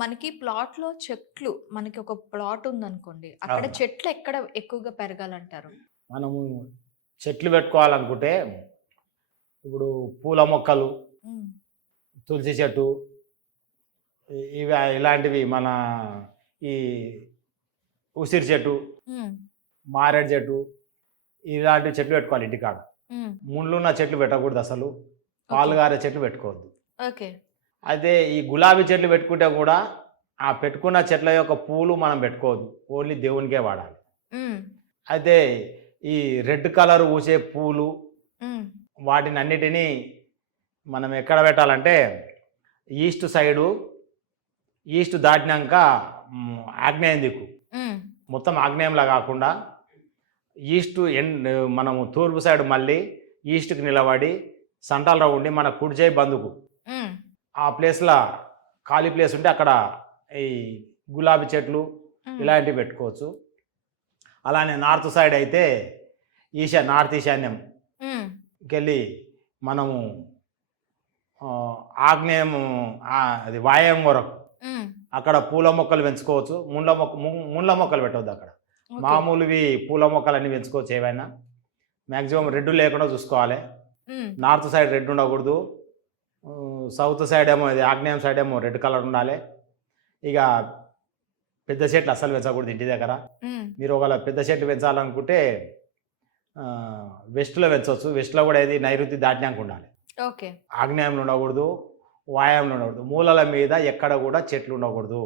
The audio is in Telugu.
మనకి ప్లాట్‌లో చెట్లు మనకి ఒక ప్లాట్ ఉందనుకోండి. అక్కడ అవును. చెట్లు ఎక్కడ ఎక్కువగా పెరగాలంటారు? మనము చెట్లు పెట్టుకోవాలనుకుంటే, ఇప్పుడు పూల మొక్కలు, హ్మ్. తులసి చెట్టు, ఇవి ఇలాంటివి మన ఈ ఉసిరి చెట్టు, హ్మ్. మారేడు చెట్టు, ఇలాంటి చెట్లు పెట్టుకోవాలి ఇంటికాడ. హ్మ్. ముళ్ళున్న చెట్లు పెట్టకూడదసలు. ఓకే. పాలు గారే చెట్లు పెట్టుకోవద్దు. ఓకే. అయితే ఈ గులాబీ చెట్లు పెట్టుకుంటే గూడా, ఆ పెట్టుకున్న చెట్ల యొక్క పూలు మనం పెట్టుకోవద్దు. ఓన్లీ దేవునికే వాడాలి. హ్మ్. అయితే ఈ రెడ్ కలర్ పూసే పూలు హ్మ్. వాటినన్నిటిని మనం ఎక్కడ పెట్టాలంటే, ఈస్ట్ సైడు, ఈస్ట్ దాటినంక ఆగ్నేయం దిక్కు. హ్మ్. మొత్తం ఆగ్నేయంలా గాకుండా, ఈస్ట్ మనము తూర్పు సైడ్ మళ్ళీ ఈస్ట్‌కి నిలబడి, సెంట్రల్‌లో ఉండి మన కుడి చేయి బందుకు. హ్మ్. ఆ ప్లేస్‌ల ఖాళీ ప్లేస్ ఉంటే అక్కడ ఈ గులాబీ చెట్లు హ్మ్. ఇలాంటివి పెట్టుకోవచ్చు. అలానే నార్త్ సైడ్ అయితే నార్త్ హ్మ్. ఈశాన్యంకెళ్ళి మనము ఆహ్, ఆగ్నేయము అది వాయువ్యం వరకు హ్మ్. అక్కడ పూల మొక్కలు పెంచుకోవచ్చు. ముళ్ళ మొక్కలు పెట్టొద్దక్కడ. ఓకే. మామూలువి పూల మొక్కలన్నీ పెంచుకోవచ్చు ఏవైనా. మాక్సిమం రెడ్ లేకుండా చూసుకోవాలి. హ్మ్. నార్త్ సైడ్ రెడ్ ఉండకూడదు. సౌత్ సైడ్ ఏమో ఇది ఆగ్నేయం సైడ్ ఏమో రెడ్ కలర్ ఉండాలి. ఇక పెద్ద చెట్లు అస్సలు పెంచకూడదు ఇంటి దగ్గర. హ్మ్. మీరు ఒకవేళ పెద్ద చెట్లు పెంచాలనుకుంటే వెస్ట్‌లో పెంచొచ్చు. వెస్ట్‌లో కూడా ఏది నైరుతి దాటినంక ఉండాలి. ఓకే. ఆగ్నేయంలో ఉండకూడదు. వాయువ్యంలో ఉండకూడదు. మూలల మీద ఎక్కడ కూడా చెట్లు ఉండకూడదు.